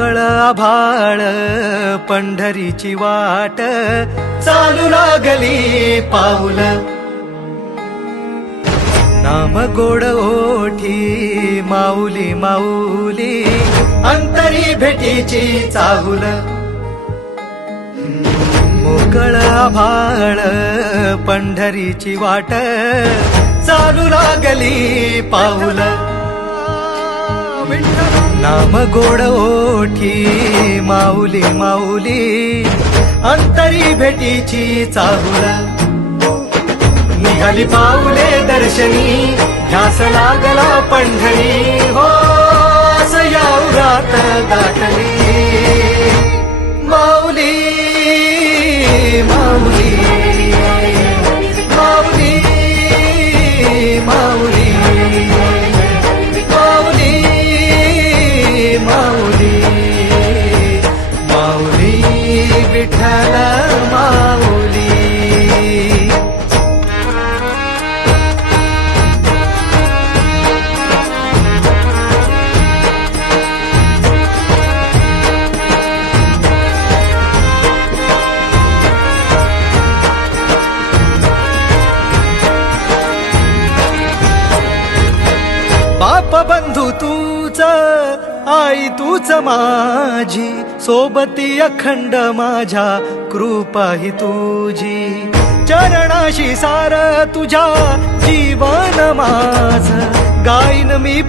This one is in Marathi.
मोकळ आभाळ पंढरीची वाट चालू लागली पाऊल नाम गोड ओठी माऊली माऊली अंतरी भेटीची चाहुल मोकळ आभाळ पंढरीची वाट चालू लागली पाऊल नाम गोड ओठी माऊली माऊली अंतरी भेटीची चाहुल निघाली पाऊले दर्शनी ध्यास लागला पंढरी हो सयाउरात गाठली माऊली माऊली माऊली माऊली माऊली माऊली माऊली विठ्ठल माऊली बाप बंधू तूच आई तूच माझी सोबती अखंड माझ्या कृपा ही तुझी चरणाशी सार तुझ्या जीवन माझ गाईन मी